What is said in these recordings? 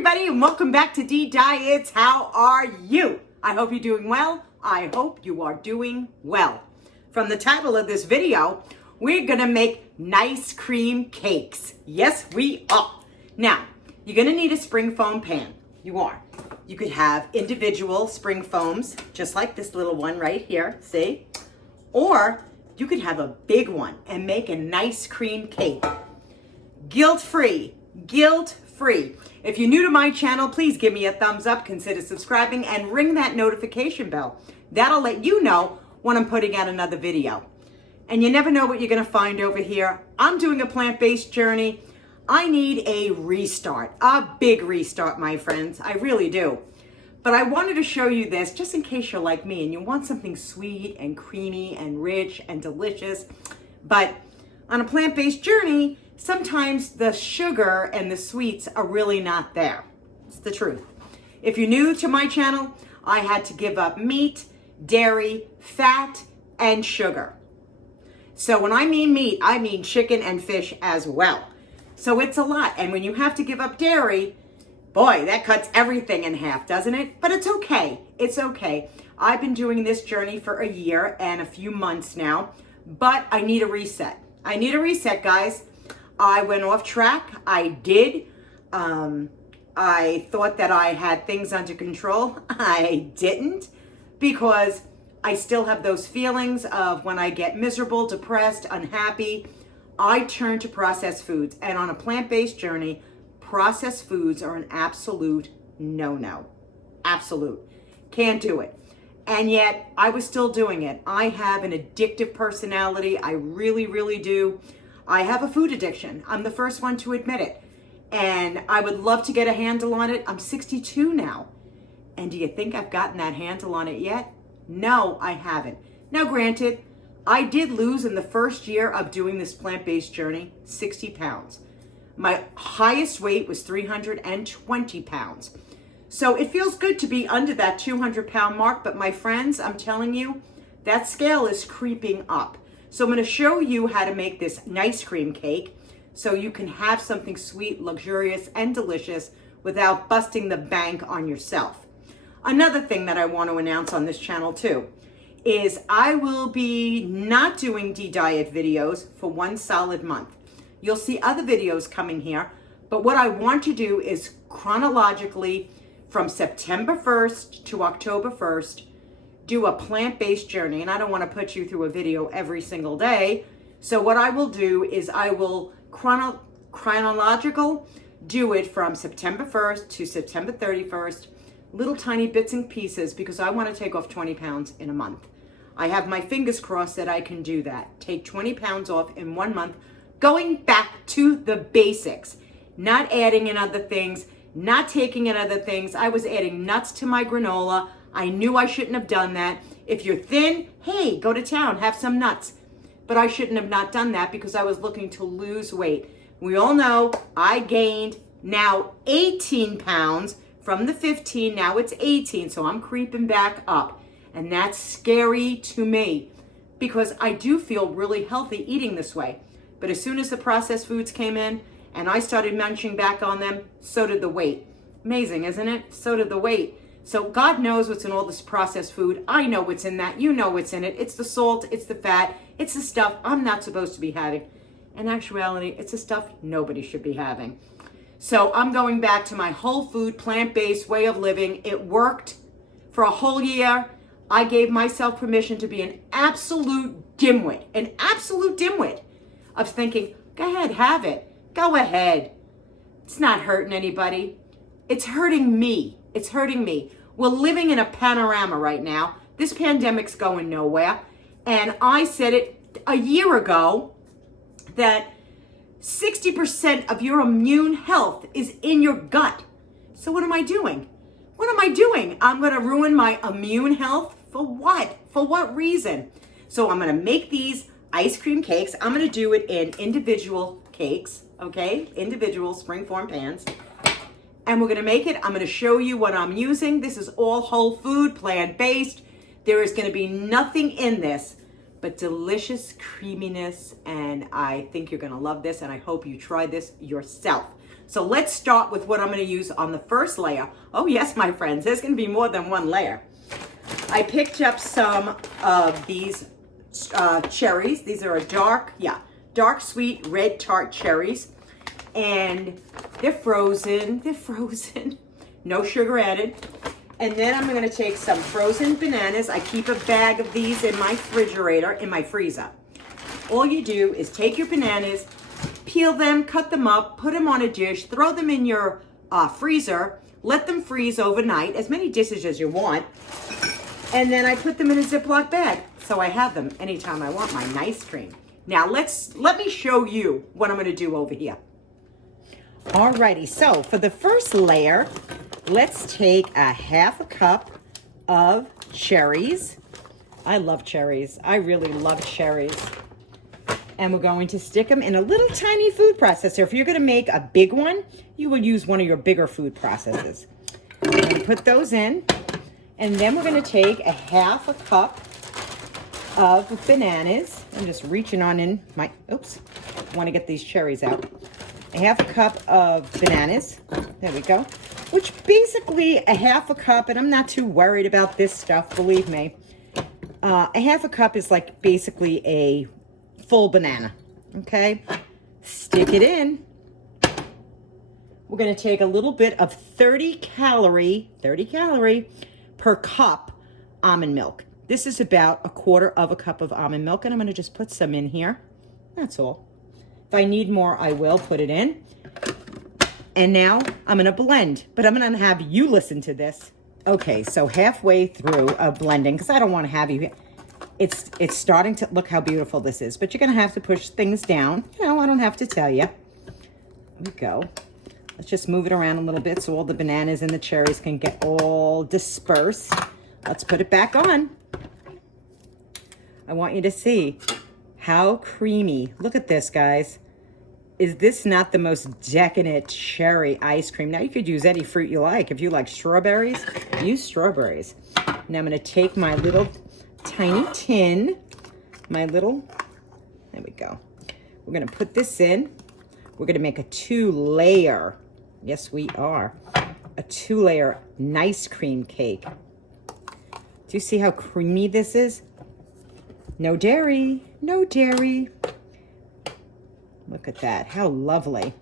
everybody, and welcome back to deediets. How are you? I hope you're doing well. I hope you are doing well. From the title of this video, we're gonna make nice cream cakes. Yes, we are. Now, you're gonna need a spring foam pan. You are. You could have individual spring foams, just like this little one right here, see? Or you could have a big one and make a nice cream cake. Guilt-free, guilt-free. If you're new to my channel, please give me a thumbs up, consider subscribing, and ring that notification bell. That'll let you know when I'm putting out another video. And you never know what you're gonna find over here. I'm doing a plant-based journey. I need a restart, a big restart, my friends. I really do. But I wanted to show you this just in case you're like me and you want something sweet and creamy and rich and delicious. But on a plant-based journey, sometimes the sugar and the sweets are really not there. It's the truth. If you're new to my channel, I had to give up meat, dairy, fat, and sugar. So when I mean meat, I mean chicken and fish as well. So it's a lot. And when you have to give up dairy, boy, that cuts everything in half, doesn't it? But it's okay. It's okay. I've been doing this journey for a year and a few months now, but I need a reset. I need a reset, guys. I went off track. I did. I thought that I had things under control. I didn't, because I still have those feelings of when I get miserable, depressed, unhappy, I turn to processed foods. And on a plant-based journey, processed foods are an absolute no-no. Absolute. Can't do it. And yet I was still doing it. I have an addictive personality. I really, really do. I have a food addiction. I'm the first one to admit it. And I would love to get a handle on it. I'm 62 now. And do you think I've gotten that handle on it yet? No, I haven't. Now, granted, I did lose in the first year of doing this plant-based journey 60 pounds. My highest weight was 320 pounds. So it feels good to be under that 200-pound mark. But my friends, I'm telling you, that scale is creeping up. So I'm going to show you how to make this nice cream cake so you can have something sweet, luxurious, and delicious without busting the bank on yourself. Another thing that I want to announce on this channel too is I will be not doing de-diet videos for one solid month. You'll see other videos coming here, but what I want to do is chronologically from September 1st to October 1st, do a plant-based journey. And I don't want to put you through a video every single day. So what I will do is I will chronological do it from September 1st to September 31st, little tiny bits and pieces, because I want to take off 20 pounds in a month. I have my fingers crossed that I can do that. Take 20 pounds off in 1 month, going back to the basics, not adding in other things, not taking in other things. I was adding nuts to my granola. I knew I shouldn't have done that. If you're thin, hey, go to town, have some nuts. But I shouldn't have not done that because I was looking to lose weight. We all know I gained now 18 pounds from the 15, now it's 18, so I'm creeping back up. And that's scary to me because I do feel really healthy eating this way. But as soon as the processed foods came in and I started munching back on them, so did the weight. Amazing, isn't it? So did the weight. So God knows what's in all this processed food. I know what's in that. You know what's in it. It's the salt, it's the fat, it's the stuff I'm not supposed to be having. In actuality, it's the stuff nobody should be having. So I'm going back to my whole food, plant-based way of living. It worked for a whole year. I gave myself permission to be an absolute dimwit of thinking, go ahead, have it. Go ahead. It's not hurting anybody. It's hurting me. It's hurting me. We're living in a panorama right now. This pandemic's going nowhere. And I said it a year ago that 60% of your immune health is in your gut. So what am I doing? What am I doing? I'm going to ruin my immune health? For what? For what reason? So I'm going to make these ice cream cakes. I'm going to do it in individual cakes, okay? Individual springform pans. And we're going to make it. I'm going to show you what I'm using. This is all whole food, plant-based. There is going to be nothing in this but delicious creaminess. And I think you're going to love this. And I hope you try this yourself. So let's start with what I'm going to use on the first layer. Oh yes, my friends, there's going to be more than one layer. I picked up some of these cherries. These are a dark sweet red tart cherries. And they're frozen. They're frozen. No sugar added. And then I'm going to take some frozen bananas. I keep a bag of these in my refrigerator, in my freezer. All you do is take your bananas, peel them, cut them up, put them on a dish, throw them in your freezer, let them freeze overnight, as many dishes as you want. And then I put them in a Ziploc bag, so I have them anytime I want my nice cream. Now let me show you what I'm going to do over here. Alrighty, so for the first layer, let's take a half a cup of cherries. I love cherries. I really love cherries. And we're going to stick them in a little tiny food processor. If you're going to make a big one, you will use one of your bigger food processors. We're going to put those in. And then we're going to take a half a cup of bananas. I'm just reaching on in my, oops, I want to get these cherries out. A half a cup of bananas. There we go. Which basically a half a cup, and I'm not too worried about this stuff, believe me. A half a cup is like basically a full banana, okay? Stick it in. We're going to take a little bit of 30 calorie per cup almond milk. This is about 1/4 of a cup of almond milk, and I'm going to just put some in here. That's all. If I need more, I will put it in. And now I'm going to blend, but I'm going to have you listen to this. Okay, so halfway through blending, because I don't want to have you, it's starting to look how beautiful this is, but you're going to have to push things down. You know, I don't have to tell you. There we go. Let's just move it around a little bit so all the bananas and the cherries can get all dispersed. Let's put it back on. I want you to see how creamy. Look at this, guys. Is this not the most decadent cherry ice cream? Now, you could use any fruit you like. If you like strawberries, use strawberries. Now, I'm going to take my little tiny tin, there we go. We're going to put this in. We're going to make a 2-layer, yes, we are, a 2-layer nice cream cake. Do you see how creamy this is? No dairy, no dairy. Look at that, how lovely.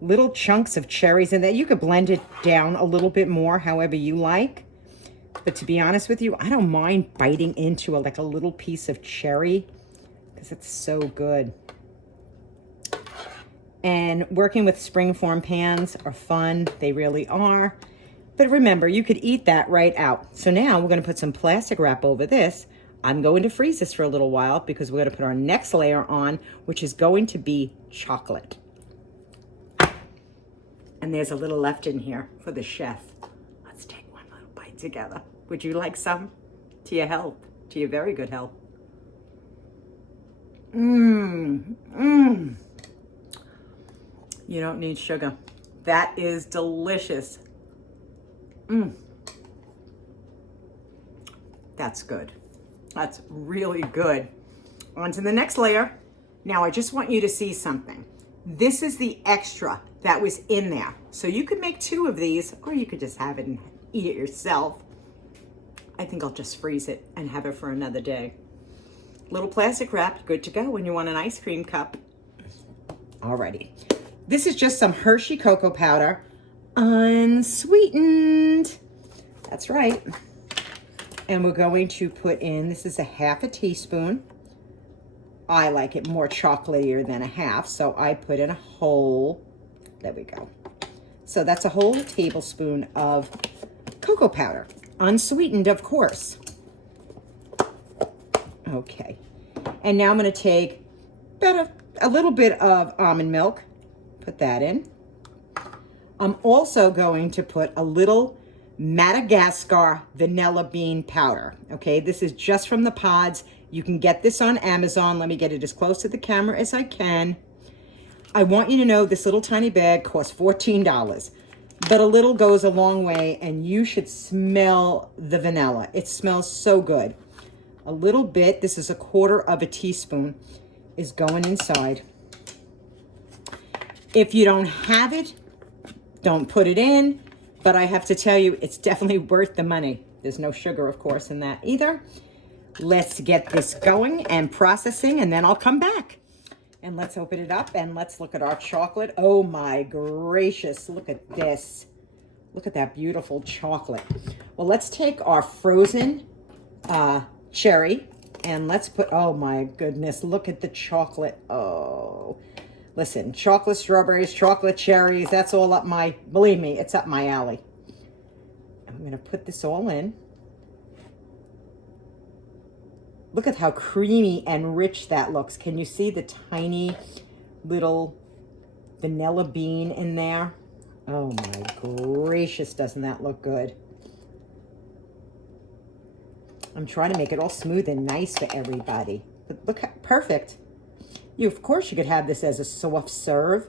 Little chunks of cherries in there. You could blend it down a little bit more, however you like. But to be honest with you, I don't mind biting into like a little piece of cherry because it's so good. And working with springform pans are fun. They really are. But remember, you could eat that right out. So now we're going to put some plastic wrap over this. I'm going to freeze this for a little while because we're going to put our next layer on, which is going to be chocolate. And there's a little left in here for the chef. Let's take one little bite together. Would you like some? To your health, to your very good health. You don't need sugar. That is delicious. That's good. That's really good. On to the next layer. Now I just want you to see something. This is the extra that was in there. So you could make 2 of these, or you could just have it and eat it yourself. I think I'll just freeze it and have it for another day. Little plastic wrap, good to go when you want an ice cream cup. Alrighty. This is just some Hershey cocoa powder, unsweetened. That's right. And we're going to put in, this is a 1/2 teaspoon. I like it more chocolatier than a half, so I put in a whole, there we go. So that's a whole tablespoon of cocoa powder, unsweetened, of course. Okay. And now I'm going to take about a little bit of almond milk, put that in. I'm also going to put a little Madagascar vanilla bean powder. Okay, this is just from the pods. You can get this on Amazon. Let me get it as close to the camera as I can. I want you to know this little tiny bag costs $14, but a little goes a long way, and you should smell the vanilla. It smells so good. A little bit, this is 1/4 of a teaspoon, is going inside. If you don't have it, don't put it in. But I have to tell you, it's definitely worth the money. There's no sugar, of course, in that either. Let's get this going and processing, and then I'll come back. And let's open it up and let's look at our chocolate. Oh my gracious, look at this. Look at that beautiful chocolate. Well, let's take our frozen cherry and let's put, oh my goodness, look at the chocolate. Oh, listen, chocolate strawberries, chocolate cherries, that's all up my, believe me, it's up my alley. I'm gonna put this all in. Look at how creamy and rich that looks. Can you see the tiny little vanilla bean in there? Oh my gracious, doesn't that look good? I'm trying to make it all smooth and nice for everybody. But look, how perfect. Of course, you could have this as a soft serve.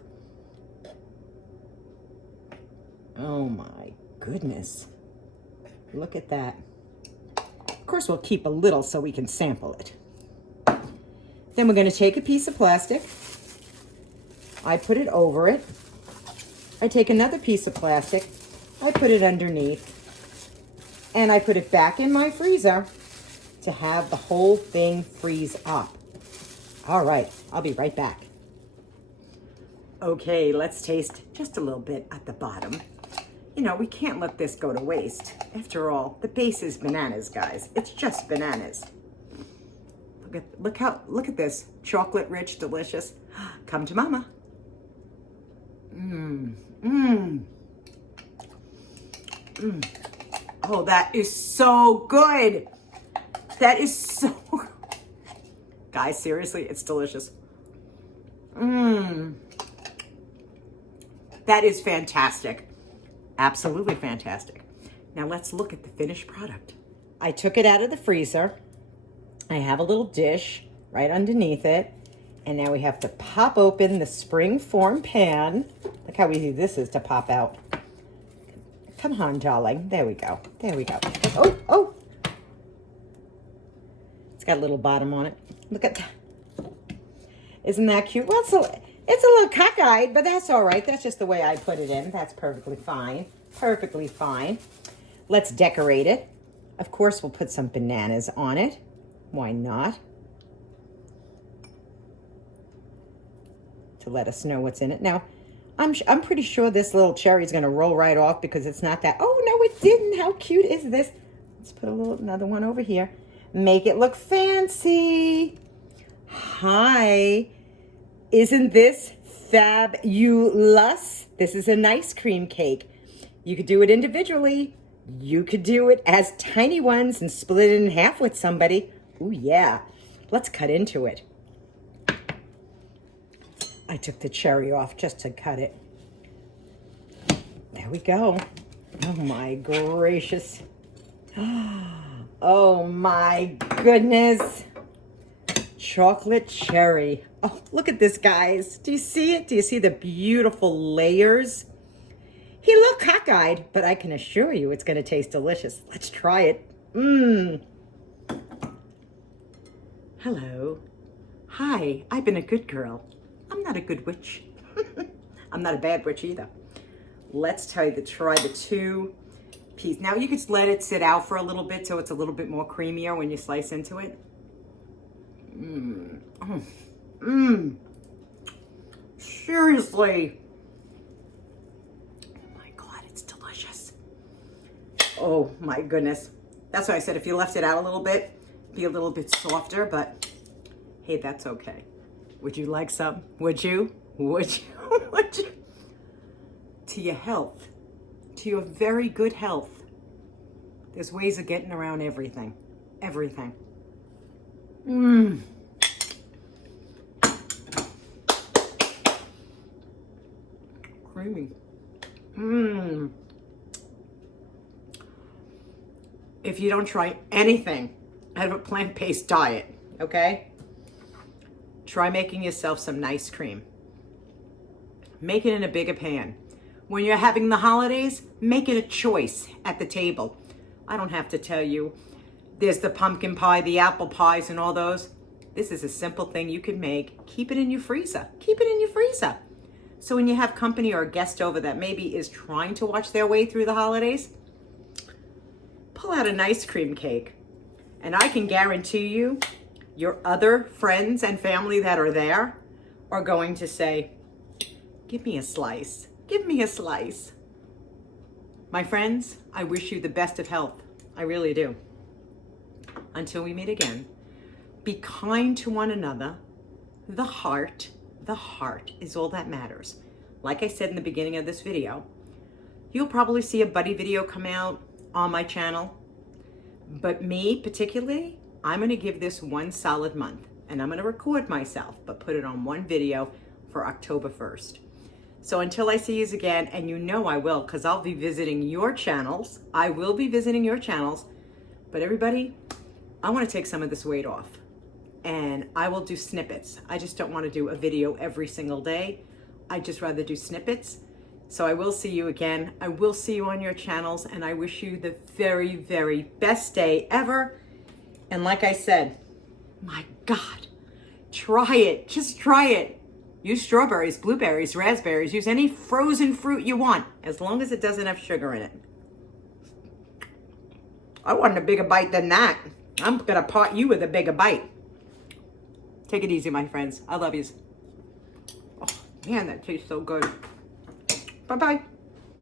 Oh my goodness. Look at that. Of course, we'll keep a little so we can sample it. Then we're going to take a piece of plastic. I put it over it. I take another piece of plastic. I put it underneath. And I put it back in my freezer to have the whole thing freeze up. All right, I'll be right back. Okay, let's taste just a little bit at the bottom. You know, we can't let this go to waste. After all, the base is bananas, guys. It's just bananas. Look at this. Chocolate rich, delicious. Come to mama. Oh, that is so good. That is so guys, seriously, it's delicious. That is fantastic. Absolutely fantastic. Now let's look at the finished product. I took it out of the freezer. I have a little dish right underneath it. And now we have to pop open the spring-form pan. Look how easy this is to pop out. Come on, darling. There we go. There we go. Oh, oh. It's got a little bottom on it. Look at that. Isn't that cute? Well, it's a little cockeyed, but that's all right. That's just the way I put it in. That's perfectly fine. Perfectly fine. Let's decorate it. Of course, we'll put some bananas on it. Why not? To let us know what's in it. Now, I'm pretty sure this little cherry is going to roll right off because it's not that. Oh, no, it didn't. How cute is this? Let's put another one over here. Make it look fancy. Hi. Isn't this fabulous? This is an ice cream cake. You could do it individually. You could do it as tiny ones and split it in half with somebody. Ooh, yeah. Let's cut into it. I took the cherry off just to cut it. There we go. Oh my gracious. Oh my goodness. Chocolate cherry. Oh, look at this, guys. Do you see it? Do you see the beautiful layers? He looked cockeyed, but I can assure you it's going to taste delicious. Let's try it. Hello. Hi, I've been a good girl. I'm not a good witch. I'm not a bad witch either. Let's try the two pieces. Now you could let it sit out for a little bit so it's a little bit more creamier when you slice into it. Seriously. Oh my God, it's delicious. Oh my goodness. That's why I said if you left it out a little bit, it'd be a little bit softer, but hey, that's okay. Would you like some? Would you? Would you? Would you? To your health, to your very good health. There's ways of getting around everything. Everything. Creamy. If you don't try anything out of a plant-based diet, okay? Try making yourself some nice cream. Make it in a bigger pan. When you're having the holidays, make it a choice at the table. I don't have to tell you. There's the pumpkin pie, the apple pies, and all those. This is a simple thing you can make. Keep it in your freezer. Keep it in your freezer. So when you have company or a guest over that maybe is trying to watch their way through the holidays, pull out an ice cream cake. And I can guarantee you, your other friends and family that are there are going to say, give me a slice. Give me a slice. My friends, I wish you the best of health. I really do. Until we meet again, be kind to one another. The heart is all that matters. Like I said in the beginning of this video, you'll probably see a buddy video come out on my channel. But me particularly, I'm going to give this one solid month. And I'm going to record myself, but put it on one video for October 1st. So until I see you again, and you know I will, because I'll be visiting your channels. I will be visiting your channels. But everybody, I want to take some of this weight off. And I will do snippets. I just don't want to do a video every single day. I'd just rather do snippets. So I will see you again. I will see you on your channels, and I wish you the very, very best day ever. And like I said, my God, try it. Just try it. Use strawberries, blueberries, raspberries. Use any frozen fruit you want, as long as it doesn't have sugar in it. I want a bigger bite than that. I'm going to part you with a bigger bite. Take it easy, my friends. I love yous. Oh, man, that tastes so good. Bye-bye.